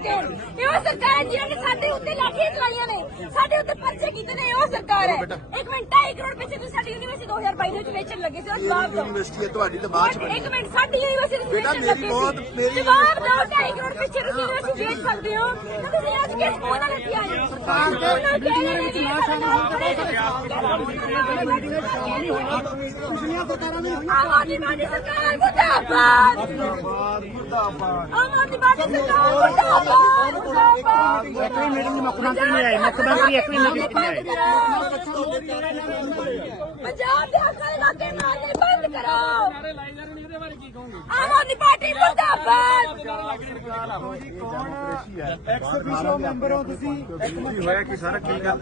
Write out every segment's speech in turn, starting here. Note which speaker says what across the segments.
Speaker 1: Then. यो सरकार है जिन्होंने साडे उत्ते लाठियां चलाईयां ने, साडे उत्ते पर्चे कीते ने, यो सरकार है। 1 मिनट 2.5 करोड़ पिछे तुसीं साडी यूनिवर्सिटी 2022 ਦੇ ਵਿੱਚ ਵੇਚਣ ਲੱਗੇ ਸੀ। ਜਵਾਬ ਦਿਓ।
Speaker 2: यूनिवर्सिटी है ਤੁਹਾਡੀ ਤਾਂ ਬਾਅਦ ਚ ਬਣੀ।
Speaker 1: 1 ਮਿੰਟ ਸਾਡੀ यूनिवर्सिटी
Speaker 2: बेटा मेरी बहुत मेरी
Speaker 1: जवाब दो। 2.5 करोड़ पिछे तुसीं यूनिवर्सिटी ਵੇਚ ਸਕਦੇ ਹੋ ਤਾਂ ਤੁਸੀਂ ਅੱਜ ਕਿਸ ਕੋਲ ਨਾਲ ਲਿਆ ਜੀ? ਸਰਕਾਰ ਦੇ ਮੀਟਿੰਗ ਦੇ ਵਿੱਚ ਨਾ ਸ਼ਾਮਲ ਹੋਣ ਤੋਂ ਬਾਅਦ ਆਮ ਆਦਮੀ ਪਾਰਟੀ ਸਰਕਾਰ ਮੁਰਦਾਬਾਦ,
Speaker 2: मुर्दाबाद
Speaker 1: ਆਮ ਆਦਮੀ ਪਾਰਟੀ ਸਰਕਾਰ ਮੁਰਦਾਬਾਦ, ਮੁਰਦਾਬਾਦ।
Speaker 3: एक मीटिंग मुख्य मंत्री नहीं आए, मुख्य मंत्री एक मीटिंग नहीं आए।
Speaker 1: पंजाब के हक इलाके मारने बंद करो। आम आदमी पार्टी मुर्दाबाद।
Speaker 4: ਐਕਸ-ਅਫੀਸ਼ੀਓ ਮੈਂਬਰ ਹੋ ਤੁਸੀਂ?
Speaker 2: ਹੋਇਆ ਕਿ ਸਾਰਾ ਕੀ ਗੱਲ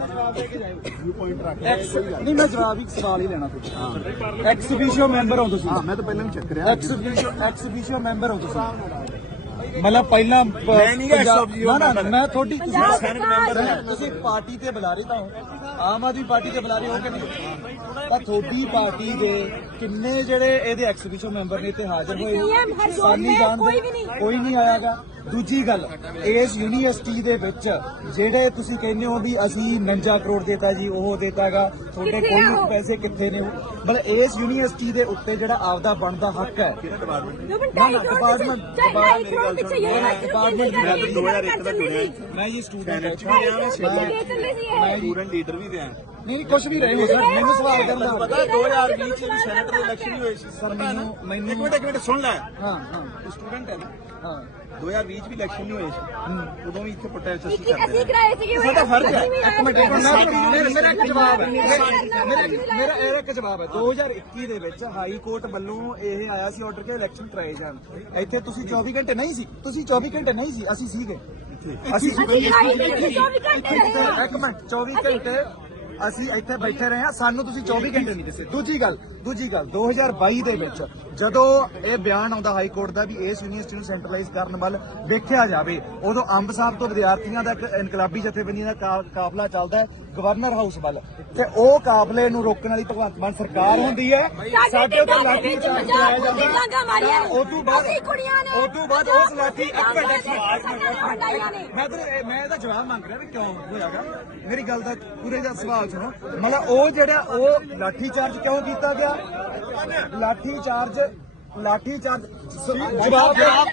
Speaker 4: ਨਹੀਂ ਮੈਂ ਜਵਾਬ ਹੀ ਸਵਾਲ ਹੀ ਲੈਣਾ ਤੁਸੀਂ। ਐਕਸ-ਅਫੀਸ਼ੀਓ ਮੈਂਬਰ ਹੋ ਤੁਸੀਂ?
Speaker 2: ਹਾਂ ਮੈਂ ਤਾਂ ਪਹਿਲਾਂ ਵੀ ਚੈੱਕ ਕਰਿਆ।
Speaker 4: ਐਕਸ-ਅਫੀਸ਼ੀਓ ਮੈਂਬਰ ਹੋ ਤੁਸੀਂ? ਮਤਲਬ ਪਹਿਲਾਂ
Speaker 2: ਨਹੀਂ ਗਾ ex-officio
Speaker 4: ਨਾ
Speaker 2: member।
Speaker 4: ਮੈਂ ਤੁਹਾਡੀ
Speaker 1: ਪੰਜਾਬ ਸਰਕਾਰ
Speaker 4: ਤੁਸੀਂ ਪਾਰਟੀ ਤੇ ਬੁਲਾ ਰਹੇ ਤਾਂ ਹੋ, ਆਮ ਆਦਮੀ ਪਾਰਟੀ ਤੇ ਬੁਲਾ ਰਹੇ ਹੋ ਕਿ ਨਹੀਂ? ਤਾਂ ਤੁਹਾਡੀ ਪਾਰਟੀ ਦੇ ਕਿੰਨੇ ਜਿਹੜੇ ਇਹਦੇ ਐਕਸ-ਅਫੀਸ਼ੀਓ ਮੈਂਬਰ ਨੇ ਇੱਥੇ ਹਾਜ਼ਰ ਹੋਏ? ਸਾਨੀ ਜਾਣਦੇ ਕੋਈ ਨਹੀਂ ਆਇਆਗਾ। ਦੂਜੀ ਗੱਲ, ਇਸ ਯੂਨੀਵਰਸਿਟੀ ਦੇ ਵਿੱਚ ਜਿਹੜੇ ਤੁਸੀਂ ਕਹਿੰਦੇ ਹੋ ਵੀ ਅਸੀਂ 49 ਕਰੋੜ ਦੇਤਾ ਜੀ, ਉਹ ਦੇਤਾਗਾ, ਤੁਹਾਡੇ ਕੋਈ ਪੈਸੇ ਕਿੱਥੇ ਨੇ? ਮਤਲਬ ਇਸ ਯੂਨੀਵਰਸਿਟੀ ਦੇ ਉੱਤੇ ਜਿਹੜਾ ਆਪਦਾ ਬਣਦਾ ਹੱਕ ਹੈ ਮੈਂ ਜੀ ਸਟੂਡੈਂਟ
Speaker 2: ਸਟੂਡੈਂਟ ਲੀਡਰ ਵੀ ਰਿਹਾ।
Speaker 4: ਨਹੀਂ ਕੁਝ ਵੀ ਰਹੇ ਹੋ ਸਰ, ਮੈਨੂੰ ਸਵਾਲ ਕਰਨਾ
Speaker 2: ਪਤਾ 2020 ਚ ਵੀ ਸੈਨੇਟ ਦੇ ਇਲੈਕਸ਼ਨ ਹੀ ਹੋਏ ਸੀ।
Speaker 4: ਸਰ ਮੈਨੂੰ
Speaker 2: ਇੱਕ ਮਿੰਟ ਸੁਣ ਲੈ।
Speaker 4: ਹਾਂ ਹਾਂ
Speaker 2: ਸਟੂਡੈਂਟ ਹੈ ਨਾ,
Speaker 4: ਹਾਂ
Speaker 2: 2020 ਚ ਵੀ ਇਲੈਕਸ਼ਨ ਨਹੀਂ ਹੋਏ ਸੀ, ਉਦੋਂ ਵੀ ਇੱਥੇ ਪ੍ਰੋਟੈਸਟ ਅਸੀਂ
Speaker 1: ਅਸੀਂ
Speaker 2: ਕਰਦੇ
Speaker 1: ਕਰਾਏ ਸੀਗੇ।
Speaker 2: ਸਾਡਾ ਫਰਜ਼ ਹੈ।
Speaker 4: ਇੱਕ ਮਿੰਟ ਮੇਰਾ ਇੱਕ ਜਵਾਬ ਹੈ, ਮੇਰਾ ਇਹ ਇੱਕ ਜਵਾਬ ਹੈ। 2021 ਦੇ ਵਿੱਚ ਹਾਈ ਕੋਰਟ ਵੱਲੋਂ ਇਹ ਆਇਆ ਸੀ ਆਰਡਰ ਕਿ ਇਲੈਕਸ਼ਨ ਕਰਾਏ ਜਾਣ। ਇੱਥੇ ਤੁਸੀਂ 24 ਘੰਟੇ ਨਹੀਂ ਸੀ, ਤੁਸੀਂ 24 ਘੰਟੇ ਨਹੀਂ ਸੀ, ਅਸੀਂ ਸੀਗੇ। ਅਸੀਂ
Speaker 1: ਅਸੀਂ 24 ਘੰਟੇ ਰਹੇ ਹਾਂ।
Speaker 4: ਇੱਕ ਮਿੰਟ 24 ਘੰਟੇ ਅਸੀਂ ਇੱਥੇ ਬੈਠੇ ਰਹੇ ਹਾਂ, ਸਾਨੂੰ ਤੁਸੀਂ 24 ਘੰਟੇ ਨਹੀਂ ਦੱਸੇ। ਦੂਜੀ ਗੱਲ 2022 ਦੇ ਵਿੱਚ ਜਦੋਂ ਇਹ ਬਿਆਨ ਆਉਂਦਾ ਹਾਈ ਕੋਰਟ ਦਾ ਵੀ ਇਸ ਯੂਨੀਵਰਸਿਟੀ ਨੂੰ ਸੈਂਟਰਲਾਈਜ਼ ਕਰਨ ਵੱਲ ਵੇਖਿਆ ਜਾਵੇ, ਉਦੋਂ ਅੰਬ ਸਾਹਿਬ ਤੋਂ ਵਿਦਿਆਰਥੀਆਂ ਦਾ ਇੱਕ ਇਨਕਲਾਬੀ ਜਥੇਬੰਦੀਆਂ ਦਾ ਕਾਫਲਾ ਚੱਲਦਾ ਹੈ ਗਵਰਨਰ ਹਾਊਸ ਵੱਲ, ਤੇ ਉਹ ਕਾਫਲੇ ਨੂੰ ਰੋਕਣ ਵਾਲੀ ਭਗਵੰਤ ਮਾਨ ਸਰਕਾਰ ਹੁੰਦੀ ਹੈ। ਸਾਡੇ ਉੱਤੇ ਲਾਠੀ ਚਾਰਜ ਕਰਾਇਆ ਜਾਂਦਾ। ਉਸ ਤੋਂ ਬਾਅਦ ਉਸ ਲਾਠੀ ਮੈਂ ਇਹਦਾ ਜਵਾਬ ਮੰਗ ਰਿਹਾ ਵੀ ਕਿਉਂ ਹੋਇਆਗਾ। ਮੇਰੀ ਗੱਲ ਦਾ ਪੂਰੇ ਦਾ ਸਵਾਲ ਸੁਣੋ। ਮਤਲਬ ਉਹ ਜਿਹੜਾ ਉਹ ਲਾਠੀ ਚਾਰਜ ਕਿਉਂ ਕੀਤਾ ਗਿਆ? ਲਾਠੀ ਚਾਰਜ ਜਵਾਬ ਜਵਾਬ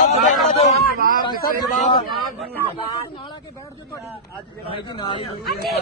Speaker 4: ਨਾਲ ਆ ਕੇ ਬੈਠ ਜਾਓ ਤੁਹਾਡੀ ਮੈਂ ਜੀ ਨਾਲ ਹੀ
Speaker 3: नहीं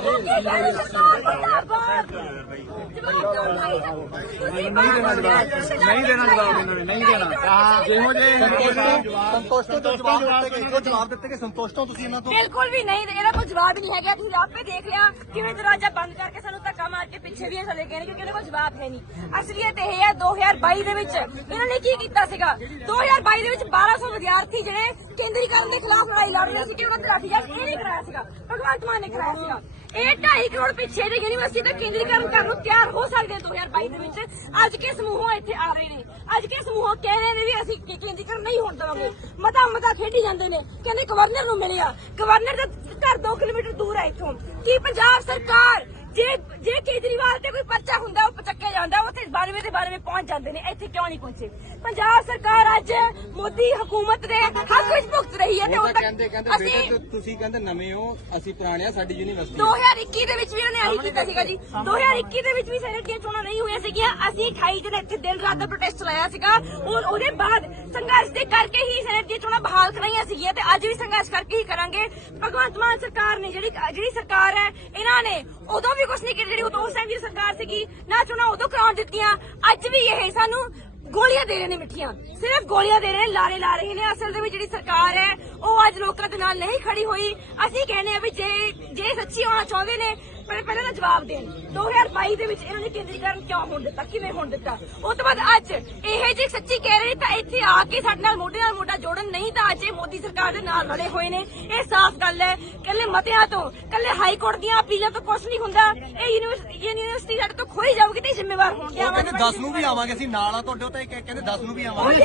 Speaker 3: देना जवाब, इन्होंने नहीं देना। ਜਿਹੋ ਜਿਹੇ
Speaker 4: ਸੰਤੋਸ਼ ਤੋਂ ਜਵਾਬ ਦਿੱਤੇ ਕਿ ਸੰਤੋਸ਼ ਤੋਂ ਤੁਸੀਂ ਇਹਨਾਂ ਤੋਂ
Speaker 1: ਬਿਲਕੁਲ ਵੀ ਨਹੀਂ। ਇਹਦਾ ਕੋਈ ਜਵਾਬ ਨਹੀਂ ਹੈਗਾ। ਤੁਸੀਂ ਆਪੇ ਦੇਖ ਲਿਆ ਕਿਵੇਂ ਦਰਵਾਜ਼ਾ ਬੰਦ ਕਰਕੇ ਸਾਨੂੰ ਧੱਕਾ ਮਾਰ ਕੇ ਪਿੱਛੇ ਵੀ ਚਲੇ ਗਏ ਨੇ, ਕਿਉਂਕਿ ਇਹਨਾਂ ਕੋਲ ਜਵਾਬ ਹੈ ਨਹੀਂ। ਅਸਲੀਅਤ ਇਹ ਹੈ 2022 ਦੇ ਵਿੱਚ ਇਹਨਾਂ ਨੇ ਕੀ ਕੀਤਾ ਸੀਗਾ। 2022 ਦੇ ਵਿੱਚ 1200 ਵਿਦਿਆਰਥੀ ਜਿਹੜੇ ਕੇਂਦਰੀਕਰਨ ਦੇ ਖਿਲਾਫ ਲੜਾਈ ਲੜ ਰਹੇ ਸੀ ਕਿ ਉਹਨਾਂ ਤੇ ਲਾਠੀਚਾਰਜ ਇਹ ਨਹੀਂ ਕਰਾਇਆ ਸੀਗਾ, ਭਗਵੰਤ ਮਾਨ ਨੇ ਕਰਾਇਆ ਸੀਗਾ। ਇਹ 2.5 ਕਰੋੜ ਪਿੱਛੇ ਦੇ ਯੂਨੀਵਰਸਿਟੀ ਦਾ ਕੇਂਦਰੀਕਰਨ ਕਰਨ ਨੂੰ ਤਿਆਰ ਹੋ ਸਕਦੇ 2022 ਦੇ ਵਿੱਚ। ਅੱਜ ਕੇ ਸਮੂਹ ਇੱਥੇ ਆ ਰਹੇ ਨੇ, ਅੱਜ ਕੇ ਸਮੂਹ ਕਹਿ ਰਹੇ ਨੇ ਵੀ ਅਸੀਂ ਕੇਂਦਰੀਕਰਨ ਨਹੀਂ ਹੋਣ ਦੇਵਾਂਗੇ। ਮਤਾ ਖੇਡੀ ਜਾਂਦੇ ਨੇ, ਕਹਿੰਦੇ ਗਵਰਨਰ ਨੂੰ ਮਿਲਿਆ। ਗਵਰਨਰ ਦਾ ਘਰ 2 ਕਿਲੋਮੀਟਰ ਦੂਰ ਹੈ ਇੱਥੋਂ। ਕੀ ਪੰਜਾਬ ਸਰਕਾਰ ਜੇ ਕੇਜਰੀਵਾਲ ਤੇ ਕੋਈ ਪਰਚਾ ਹੁੰਦਾ ਉਹ ਚੱਕਿਆ ਜਾਂਦਾ, ਉੱਥੇ 92 ਦੇ 92 ਪਹੁੰਚ ਜਾਂਦੇ ਨੇ, ਇੱਥੇ ਕਿਉਂ ਨਹੀਂ ਪਹੁੰਚੇ? ਪੰਜਾਬ ਸਰਕਾਰ ਅੱਜ ਮੋਦੀ ਹਕੂਮਤ ਦੇ ਹੱਕ ਵਿੱਚ ਭੁਗਤ ਰਹੀ ਹੈ। ਤੇ ਉਹ
Speaker 3: ਕਹਿੰਦੇ
Speaker 1: ਅਸੀਂ
Speaker 3: ਤੁਸੀਂ ਕਹਿੰਦੇ ਨਵੇਂ ਹੋ, ਅਸੀਂ ਪੁਰਾਣੇ ਆ, ਸਾਡੀ ਯੂਨੀਵਰਸਿਟੀ
Speaker 1: 2021 ਦੇ ਵਿੱਚ ਵੀ ਉਹਨੇ ਆਹੀ ਕੀਤਾ ਸੀਗਾ ਜੀ। 2021 ਦੇ ਵਿੱਚ ਵੀ ਸੈਨੇਟ ਦੀਆਂ ਚੋਣਾਂ ਨਹੀਂ ਹੋਈਆਂ ਸੀਗੀਆਂ। ਅਸੀਂ 28 ਦਿਨ ਇੱਥੇ ਦਿਨ ਰਾਤ ਦਾ ਪ੍ਰੋਟੈਸਟ ਚਲਾਇਆ ਸੀਗਾ। ਉਹਦੇ ਬਾਅਦ ਸੰਘਰਸ਼ ਦੇ ਕਰਕੇ ਹੀ ਸੈਨੇਟ ਦੀਆਂ ਚੋਣਾਂ ਬਹਾਲ ਕਰਾਈਆਂ ਸੀਗੀਆਂ ਤੇ ਅੱਜ ਵੀ ਸੰਘਰਸ਼ ਕਰਕੇ ਹੀ ਕਰਾਂਗੇ। ਭਗਵੰਤ ਮਾਨ ਸਰਕਾਰ ਨੇ ਜਿਹੜੀ ਸਰਕਾਰ ਹੈ, ਇਹਨਾਂ ਨੇ ਉਦੋਂ ਵੀ ਕੁਛ ਨਹੀਂ ਕੀਤਾ। ਜਿਹੜੀ ਉਸ ਟਾਈਮ ਦੀ ਸਰਕਾਰ ਸੀਗੀ ਨਾ ਚੋਣਾਂ ਉਦੋਂ ਕਰਾਉਣ ਦਿੱਤੀਆਂ। ਅੱਜ ਵੀ ਇਹ ਸਾਨੂੰ ਗੋਲੀਆਂ ਦੇ ਰਹੇ ਨੇ, ਮਿੱਠੀਆਂ ਸਿਰਫ ਗੋਲੀਆਂ ਦੇ ਰਹੇ ਨੇ, ਲਾਰੇ ਲਾ ਰਹੇ ਨੇ। ਅਸਲ ਦੇ ਵਿੱਚ ਜਿਹੜੀ ਸਰਕਾਰ ਹੈ ਉਹ ਅੱਜ ਲੋਕਾਂ ਦੇ ਨਾਲ ਨਹੀਂ ਖੜੀ ਹੋਈ। ਅਸੀਂ ਕਹਿੰਦੇ ਆ ਵੀ ਜੇ ਸੱਚੀ ਹੋਣਾ ਚਾਹੁੰਦੇ ਨੇ ਪਹਿਲਾਂ ਤਾਂ ਜਵਾਬ ਦੇਣ। 2022 ਦੇ ਵਿੱਚ ਇਹਨਾਂ ਨੇ ਕੇਂਦਰੀਕਰਨ ਕਿਉਂ ਹੋਣ ਦਿੱਤਾ, ਕਿਵੇਂ ਹੋਣ ਦਿੱਤਾ? ਉਸ ਤੋਂ ਬਾਅਦ ਅੱਜ ਇਹ ਜੇ ਸੱਚੀ ਕਹਿ ਰਹੇ ਤਾਂ ਇੱਥੇ ਆ ਕੇ ਸਾਡੇ ਨਾਲ ਮੋਢੇ ਨਾਲ ਮੋਢਾ ਜੋੜਨ, ਨਹੀਂ ਤਾਂ ਅੱਜ ਇਹ ਮੋਦੀ ਸਰਕਾਰ ਦੇ ਨਾਲ ਰਲੇ ਹੋਏ ਨੇ। ਇਹ ਸਾਫ਼ ਗੱਲ ਹੈ। ਕੱਲੇ ਮਤਿਆਂ ਤੋਂ, ਕੱਲੇ ਹਾਈ ਕੋਰਟ ਦੀਆਂ ਅਪੀਲਾਂ ਤੋਂ ਕੁਝ ਨਹੀਂ ਹੁੰਦਾ। ਇਹ ਯੂਨੀਵਰਸਿਟੀ ਸਾਡੇ ਤੋਂ ਖੋਈ ਜਾਊਗੀ ਤੇ ਜ਼ਿੰਮੇਵਾਰ ਹੋਣਗੇ।
Speaker 3: ਕਹਿੰਦੇ 10 ਨੂੰ ਵੀ ਆਵਾਂਗੇ, ਅਸੀਂ ਨਾਲ ਆ ਤੁਹਾਡੇ ਉੱਤੇ, ਕਹਿੰਦੇ 10 ਨੂੰ ਵੀ ਆਵਾਂਗੇ।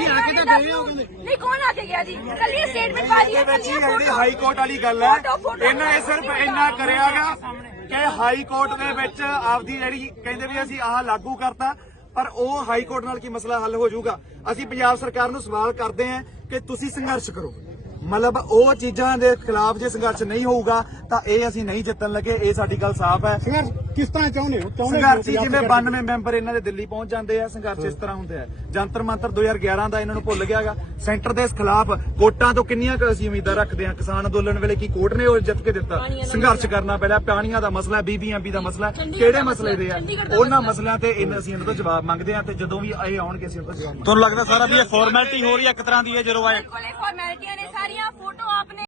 Speaker 1: ਨਹੀਂ ਕੌਣ ਆ ਕੇ ਗਿਆ ਜੀ? ਕੱਲੀ ਸਟੇਟਮੈਂਟ ਪਾਈ ਹੈ,
Speaker 2: ਹਾਈ ਕੋਰਟ ਵਾਲੀ ਗੱਲ ਹੈ। ਇਹਨਾਂ ਨੇ ਸਿਰਫ ਇੰਨਾ ਕਰਿਆਗਾ ਕਿ ਹਾਈ ਕੋਰਟ ਦੇ ਵਿੱਚ ਆਪਦੀ ਜਿਹੜੀ ਕਹਿੰਦੇ ਵੀ ਅਸੀਂ ਆਹ ਲਾਗੂ ਕਰਤਾ, ਪਰ ਉਹ ਹਾਈ ਕੋਰਟ ਨਾਲ ਕੀ ਮਸਲਾ ਹੱਲ ਹੋ ਜਾਊਗਾ? ਅਸੀਂ ਪੰਜਾਬ ਸਰਕਾਰ ਨੂੰ ਸਵਾਲ ਕਰਦੇ ਹਾਂ ਕਿ ਤੁਸੀਂ ਸੰਘਰਸ਼ ਕਰੋ, ਮਤਲਬ ਉਹ ਚੀਜ਼ਾਂ ਦੇ ਖਿਲਾਫ ਜੇ ਸੰਘਰਸ਼ ਨਹੀਂ ਹੋਊਗਾ ਤਾਂ ਇਹ ਅਸੀਂ ਨਹੀਂ ਜਿੱਤਣ ਲੱਗੇ। ਇਹ ਸਾਡੀ ਗੱਲ ਸਾਫ਼ ਹੈ।
Speaker 5: ਕਿਸ ਤਰ੍ਹਾਂ ਚਾਹੁੰਦੇ ਹੋ?
Speaker 2: ਸੰਘਰਸ਼ ਜਿਵੇਂ 92 ਮੈਂਬਰ ਇਹਨਾਂ ਦੇ ਦਿੱਲੀ ਪਹੁੰਚ ਜਾਂਦੇ ਆ, ਸੰਘਰਸ਼ ਇਸ ਤਰ੍ਹਾਂ ਹੁੰਦੇ ਆ। ਜੰਤਰ ਮੰਤਰ 2011 ਦਾ ਇਹਨਾਂ ਨੂੰ ਭੁੱਲ ਗਿਆਗਾ। ਸੈਂਟਰ ਦੇ ਖਿਲਾਫ ਕੋਰਟਾਂ ਤੋਂ ਕਿੰਨੀਆਂ ਕੁ ਅਸੀਂ ਉਮੀਦਾਂ ਰੱਖਦੇ ਆ। ਕਿਸਾਨ ਅੰਦੋਲਨ ਵੇਲੇ ਕੀ ਕੋਰਟ ਨੇ ਉਹ ਜਿੱਤ ਕੇ ਦਿੱਤਾ? ਸੰਘਰਸ਼ ਕਰਨਾ ਪਿਆ। ਪਾਣੀਆਂ ਦਾ ਮਸਲਾ, BBMP ਦਾ ਮਸਲਾ, ਕਿਹੜੇ ਮਸਲੇ ਦੇ ਆ? ਉਹਨਾਂ ਮਸਲਿਆਂ ਤੇ ਅਸੀਂ ਇਹਨਾਂ ਤੋਂ ਜਵਾਬ ਮੰਗਦੇ ਆ ਤੇ ਜਦੋਂ ਵੀ ਇਹ ਆਉਣਗੇ ਅਸੀਂ ਉਹਨਾਂ ਤੋਂ ਜਵਾਬ
Speaker 3: ਤੁਹਾਨੂੰ ਲੱਗਦਾ ਸਾਰਾ ਵੀ ਇਹ ਫਾਰਮੈਲਿਟੀ ਹੋ ਰਹੀ ਹੈ ਇੱਕ ਤਰ੍ਹਾਂ ਦੀ ਹੈ ਜਦੋਂ ਆਏ
Speaker 1: ਫਾਰਮੈਲਿਟੀਆਂ ਨੇ ਸਾਰੀਆਂ। ਫੋਟੋ ਆਪਨੇ